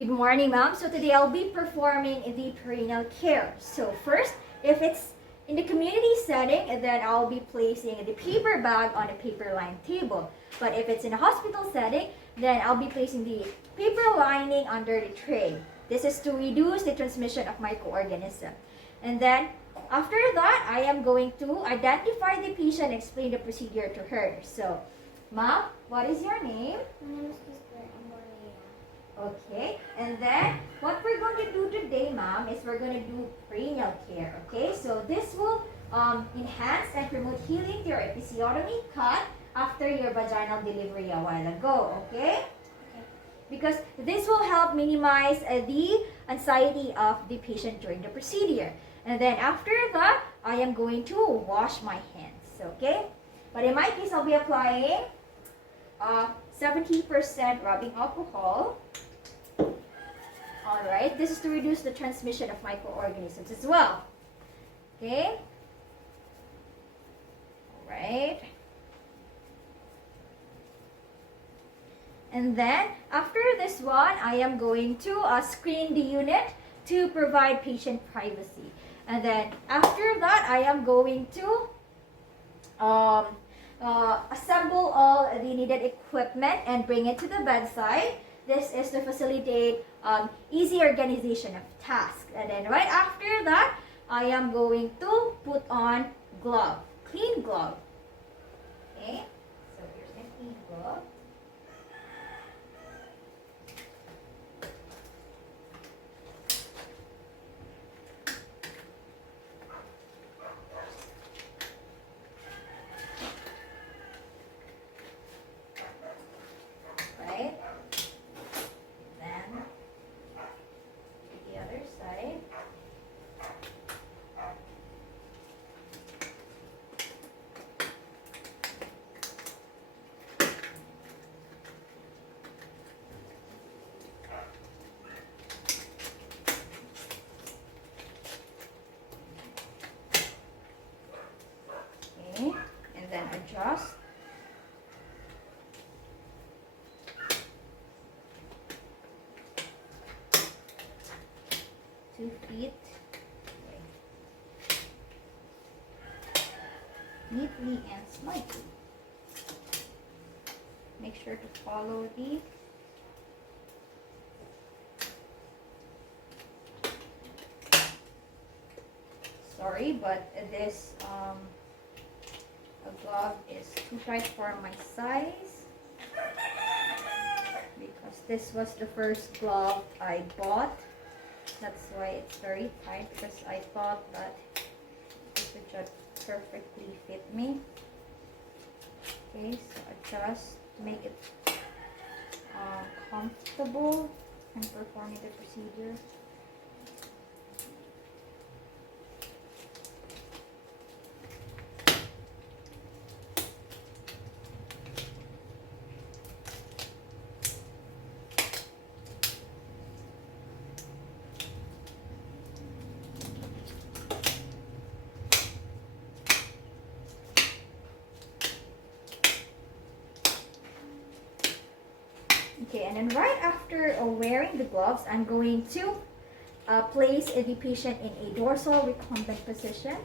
Good morning, ma'am. So today I'll be performing the perineal care. So first, if it's in the community setting, then I'll be placing the paper bag on a paper lined table. But if it's in a hospital setting, then I'll be placing the paper lining under the tray. This is to reduce the transmission of microorganism. And then after that, I am going to identify the patient and explain the procedure to her. So, ma'am, what is your name? My name is Christopher. I'm Maria. Okay, and then what we're going to do today, ma'am, is we're going to do perineal care. Okay, so this will enhance and promote healing to your episiotomy cut after your vaginal delivery a while ago. Okay, because this will help minimize the anxiety of the patient during the procedure. And then after that, I am going to wash my hands. Okay, but in my case, I'll be applying 70% rubbing alcohol. Alright, this is to reduce the transmission of microorganisms as well. Okay? Alright. And then, after this one, I am going to screen the unit to provide patient privacy. And then, after that, I am going to assemble all the needed equipment and bring it to the bedside. This is to facilitate easy organization of tasks. And then right after that, I am going to put on glove, clean glove. Okay, so here's my clean glove. Right? Then the other side. Okay, and then adjust. Two feet. Okay. Neatly and slightly. Make sure to follow the sorry, but this glove is too tight for my size because this was the first glove I bought. That's why it's very tight, because I thought that it would just perfectly fit me. Okay, so adjust to make it comfortable and performing the procedure. Okay, and then right after wearing the gloves, I'm going to place the patient in a dorsal recumbent position.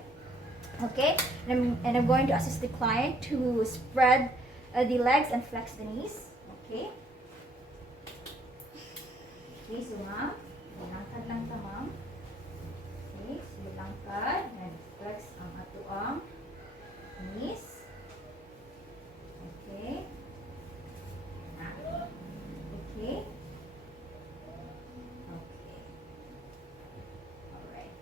Okay, and I'm going to assist the client to spread the legs and flex the knees. Okay. Okay, so ma'am, langkad lang ta ma'am. Okay, so langkad and flex ang atuang knees. Okay. Okay. Okay. Alright.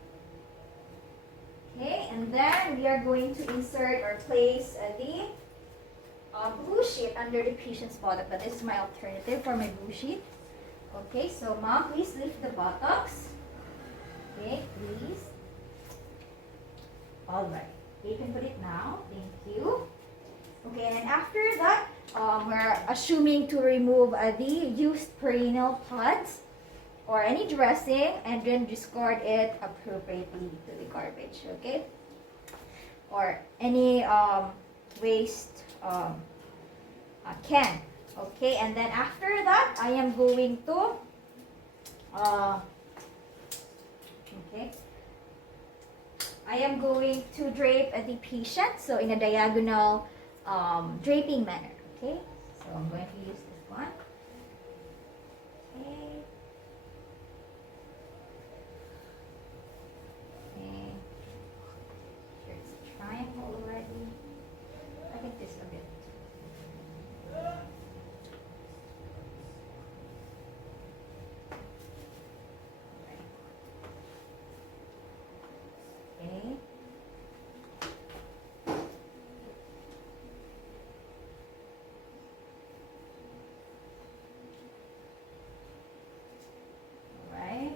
Okay, and then we are going to insert or place the blue sheet under the patient's buttock. But this is my alternative for my blue sheet. Okay, so ma'am, please lift the buttocks. Okay, please. Alright. You can put it now. Thank you. Okay, and then after that, we're assuming to remove the used perineal pads or any dressing and then discard it appropriately to the garbage, okay? Or any waste can. Okay, and then after that, I am going to Okay. I am going to drape the patient, so in a diagonal draping manner. Okay. So I'm going to use this one. Okay. Okay. Sure, it's a triangle already. I think this a bit. Okay. All right.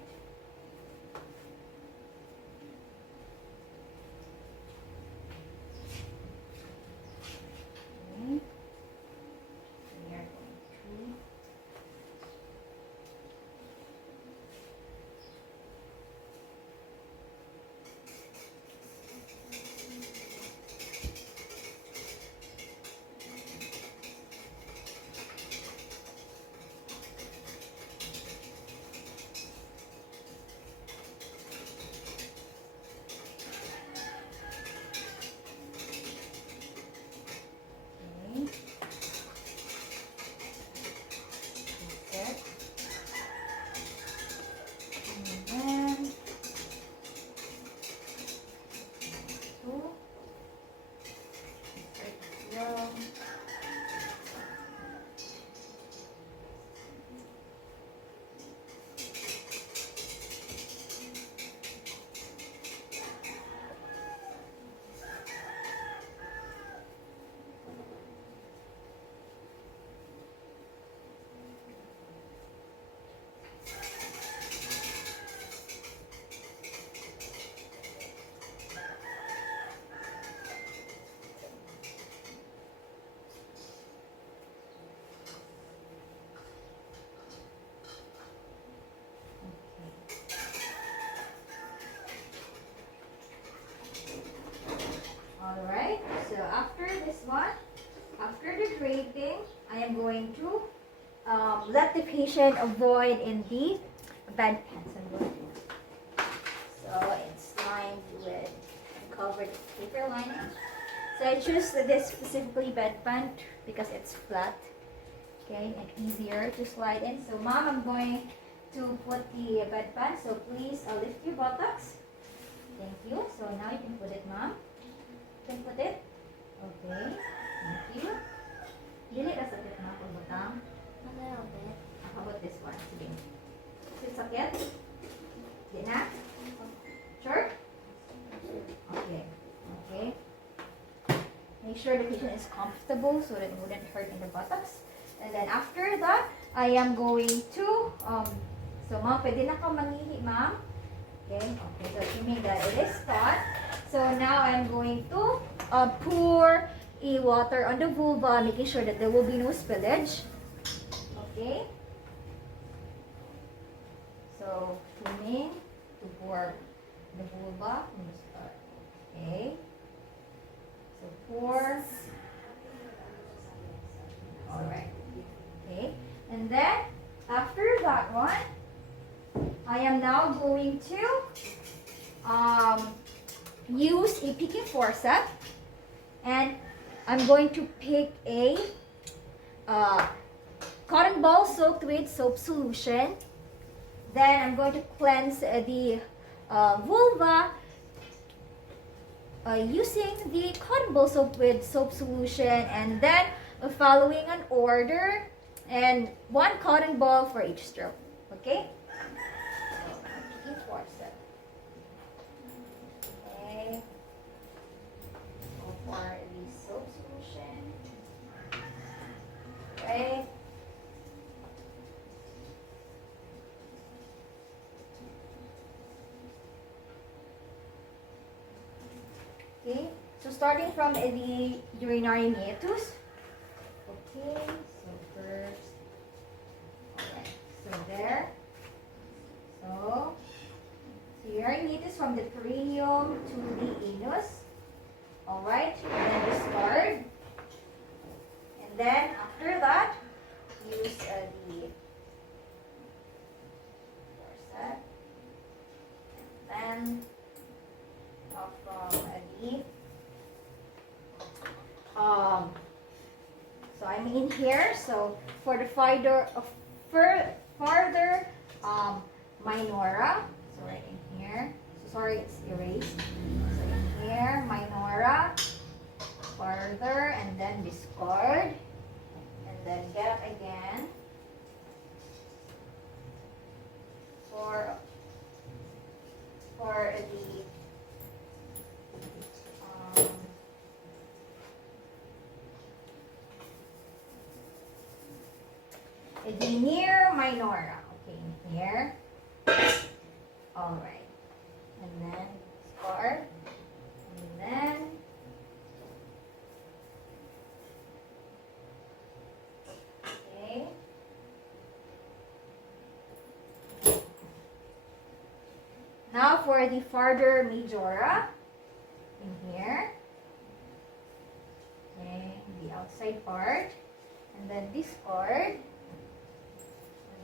Okay. We are going to okay. Set. And then two. Well. Alright, so after this one, after the draping, I am going to let the patient avoid in the bedpan. So it's lined with covered paper lining. So I choose this specifically bedpan because it's flat, okay, and easier to slide in. So mom, I'm going to put the bedpan. So please lift your buttocks. Thank you. So now you can put it, mom. You can put it. Okay. Thank you. Dili ka sakit na pagbutang. A little bit. How about this one? Sige. Is it sakit? Di na? Sure? Okay. Okay. Make sure the patient is comfortable so that it wouldn't hurt in the buttocks. And then after that, I am going to, so ma'am, pwede na ka mangihi, ma'am. Okay, okay, so assuming that it is taut. So now I'm going to pour water on the vulva, making sure that there will be no spillage. Okay. So, swimming to pour the vulva from the start. Okay. So pour. Alright. Okay. And then, after that one, I am now going to use a picking forceps, and I'm going to pick a cotton ball soaked with soap solution. Then I'm going to cleanse the vulva using the cotton ball soaked with soap solution, and then following an order, and one cotton ball for each stroke. Okay? Picking forceps. Okay. Go for the soap solution. Okay. Okay, so starting from the urinary meatus. Okay, so first, alright, so there. So urinary meatus from the perineum to the anus. Alright, and then discard. And then after that, use the then from the so I'm in here. So for the farther minora, so right in here. So sorry, it's erased. So in here, minora, farther, and then discard, and then get again for the near minora. Okay, in here. All right, and then discard, and then okay. Now for the farther majora, in here, okay, the outside part, and then discard,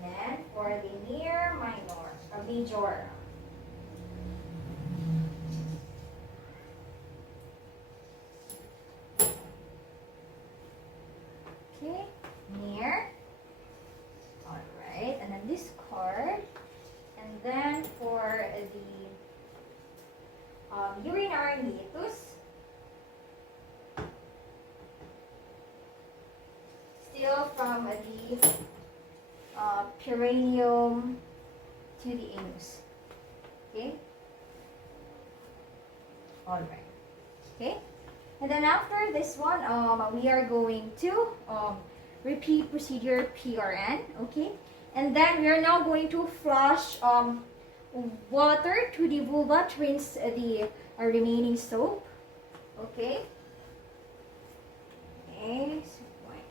and then for the near minor, majora. Okay, near, all right, and then discard. And then for the urinary hiatus, still from the perineum to the anus. Okay? Alright. Okay? And then after this one, we are going to repeat procedure PRN. Okay? And then we are now going to flush water to the vulva to rinse the remaining soap. Okay. Okay. So one.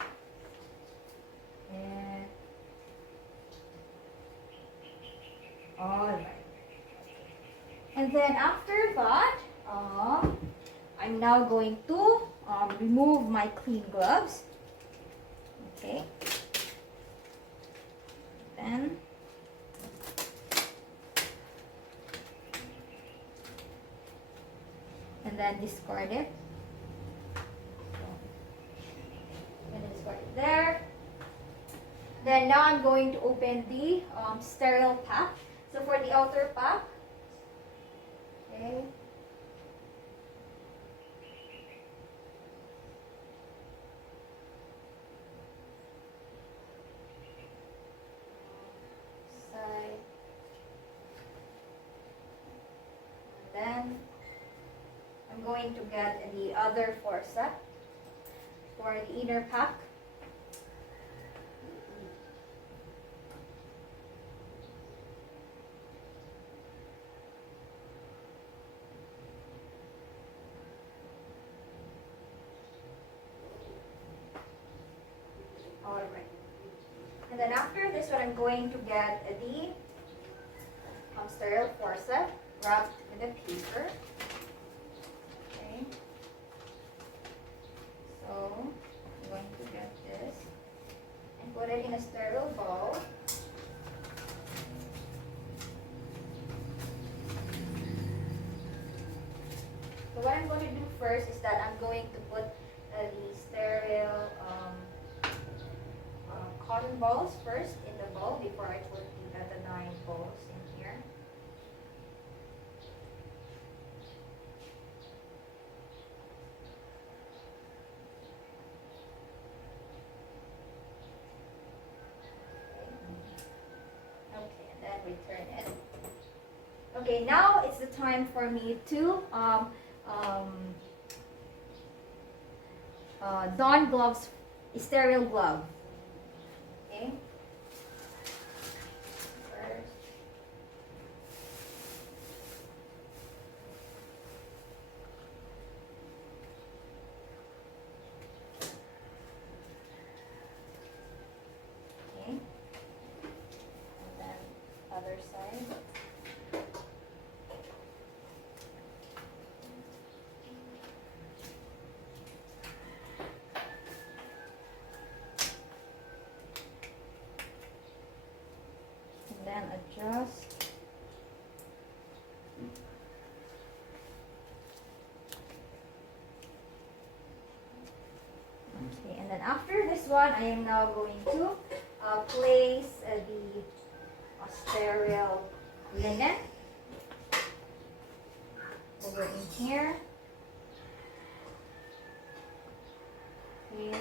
And all right. And then after that, I'm now going to remove my clean gloves. Okay. Then and then discard it. And discard it there. Then now I'm going to open the sterile pack. So for the outer pack, okay. Then I'm going to get the other forceps for the inner pack. Alright. And then after this one, I'm going to get the sterile forceps wrapped with a paper. Okay. So I'm going to get this and put it in a sterile bowl. So what I'm going to do first is that I'm going to put the sterile cotton balls first in the bowl before I put the betadine balls in here. Okay, and then return it. Okay, now it's the time for me to don gloves, sterile glove. Okay. First. Okay. And then other side. Then adjust. one, I am now going to place the sterile linen over in here. Okay.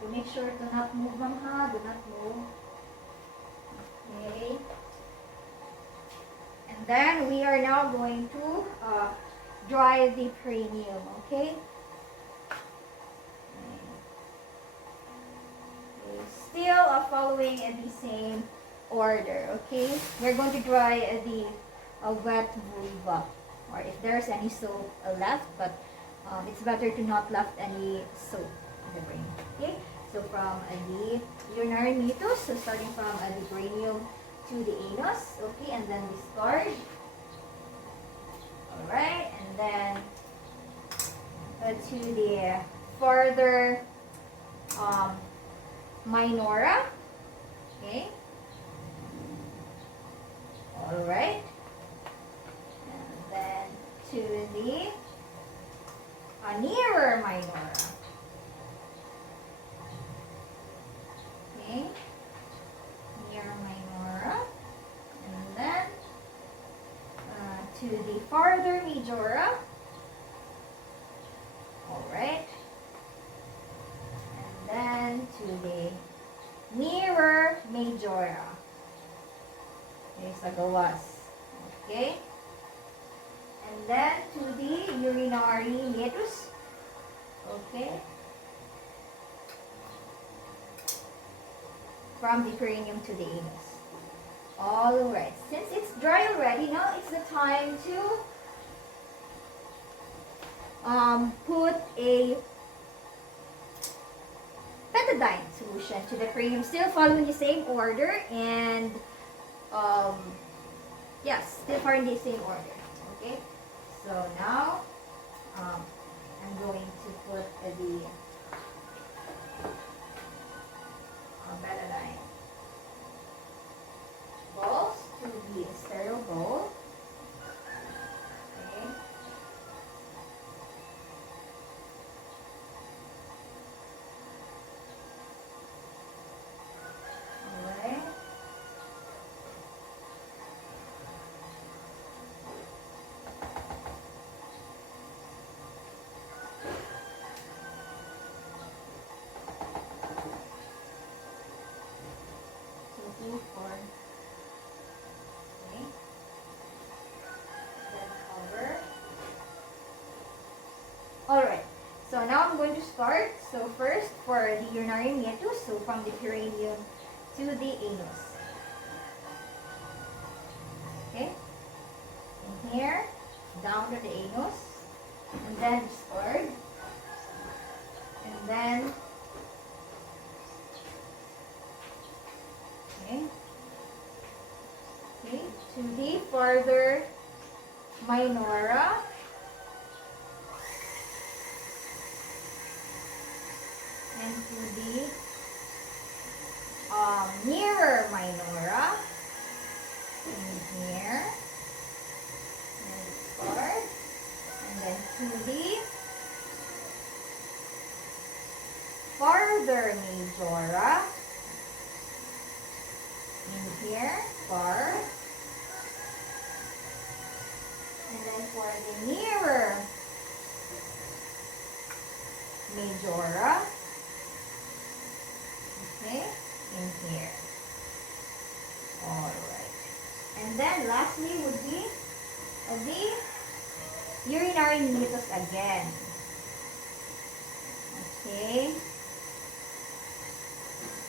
So make sure to not move, ma'am, ha? Do not move. Okay. And then we are now going to dry the perineum, okay? Still following the same order, okay? We're going to dry the wet vulva, or if there's any soap left, but it's better to not left any soap in the brain, okay? So from the urinary meatus, so starting from the perineum to the anus, okay, and then discard. Alright, and then to the further minora, okay. Alright, and then to the nearer minora, okay, nearer minora, and then to the farther majora. Alright, and then to the nearer majora. Okay, sa gawas. Okay, and then to the urinary meatus. Okay, from the perineum to the anus. Alright, since it's dry already, now it's the time to put a betadine solution to the perineum, still following the same order, and yes, still following the same order. Okay, so now I'm going to put the betadine balls to the sterile bowl. Okay. Alright. So 2, 4. Okay. Then cover. Alright. So now I'm going to start. So first for the urinary meatus, so from the perineum to the anus. Okay. In here, down to the anus, and then discard, and then okay, to the further minora, and to the nearer minora, in here, and discard, and then to the farther majora, in here, far, and then for the nearer majora, okay, in here. Alright. And then lastly would be the urinary meatus again. Okay.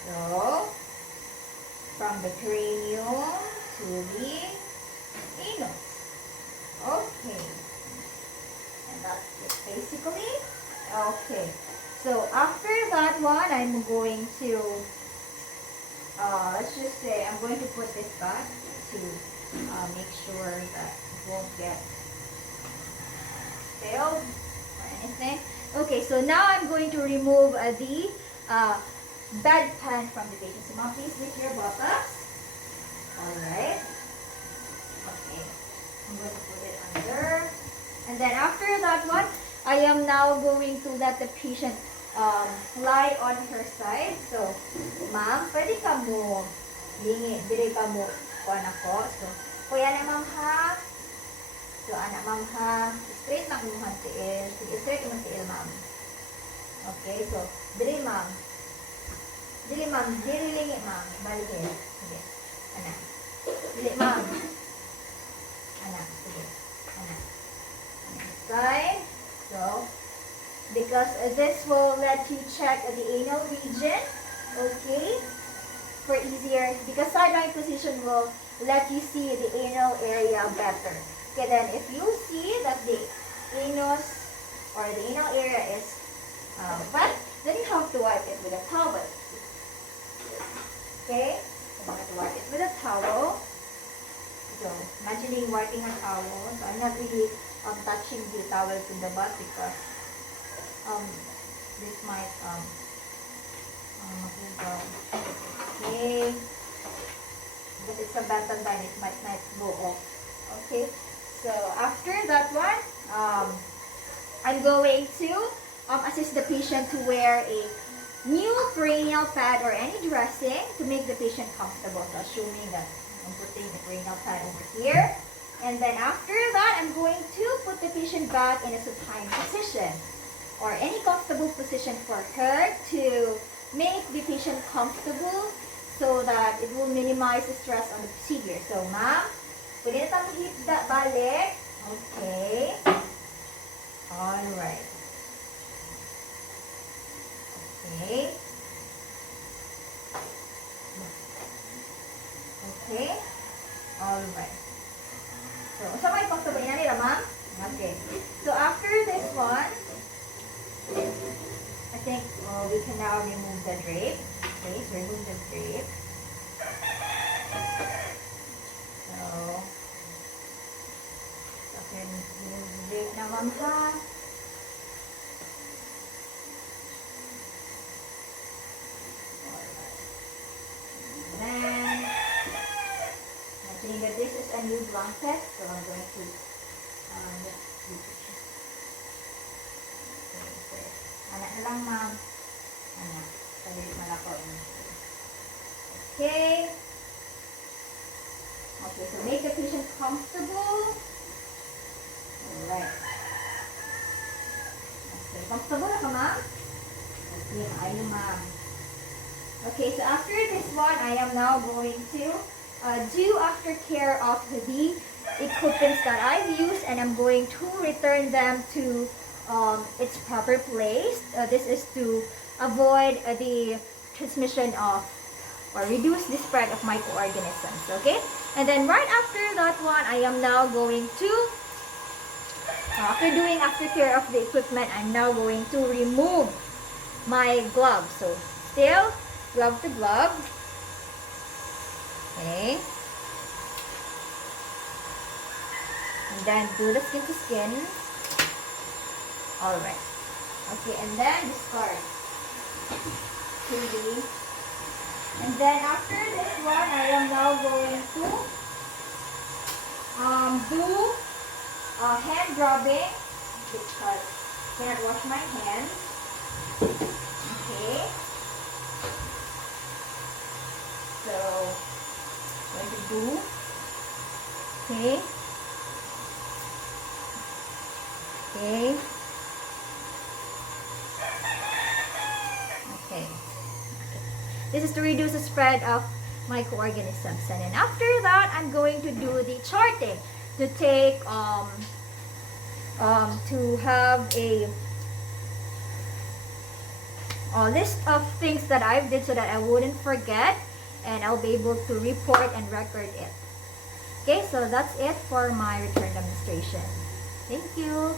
So from the perineum to the anus. Okay. And that's it basically. Okay. So after that one, I'm going to, let's just say, I'm going to put this back to make sure that it won't get spilled or anything. Okay, so now I'm going to remove the bedpan from the patient. So mom, please lift your buttocks. Alright. Okay. I'm going to put it under. And then after that one, I am now going to let the patient lie on her side. So, ma'am, pwede ka mo lingi, dili ka mo kuan ako. So, kuya na ma'am ha. So, anak ma'am ha. Straight lang mo tiil. Sige, straight mo tiil ma'am. Okay, so, dili ma'am. Dili ma'am, dili lingi ma'am. Balikin. Sige, anak. Dili ma'am. Anak, sige. Anak. Side. So, because this will let you check the anal region, okay, for easier, because side lying position will let you see the anal area better. Okay, then if you see that the anus or the anal area is wet, then you have to wipe it with a towel. Okay, so you have to wipe it with a towel. So, imagining wiping a towel, so I'm not really touching the towel to the butt because this might okay, but it's a button then it might not go off. Okay, so after that one, I'm going to assist the patient to wear a new perineal pad or any dressing to make the patient comfortable. So assuming that I'm putting the perineal pad over here, and then after that I'm going to put the patient back in a supine position or any comfortable position for her to make the patient comfortable so that it will minimize the stress on the procedure. So, ma'am, pwede na tayo hita balik. Okay. Alright. Okay. Okay. Alright. So, sa may comfortable na nila, ma'am? Okay. So, after this one, I think we can now remove the drape. Okay, so remove the drape. So can remove the drape na ma'am ha. Alright. Then, imagining that this is a new blanket, so I'm going to anak na lang, ma'am. Anak. Salit malako. Okay. Okay, so make the patient comfortable. Alright. Okay, comfortable na ka, ma'am? Okay, ayun, ma'am. Okay, so after this one, I am now going to do aftercare of the equipments that I've used, and I'm going to return them to its proper place. This is to avoid the transmission of or reduce the spread of microorganisms. Okay, and then right after that one, I am now going to after doing aftercare of the equipment, I'm now going to remove my gloves. So still glove to glove. Okay, and then do the skin to skin. Alright. Okay, and then discard. Okay. And then after this one, I am now going to do hand rubbing because I cannot wash my hands. Okay. So, going to do. Okay. Okay. Okay. This is to reduce the spread of microorganisms. And then after that, I'm going to do the charting to take to have a list of things that I've did so that I wouldn't forget, and I'll be able to report and record it. Okay, so that's it for my return demonstration. Thank you.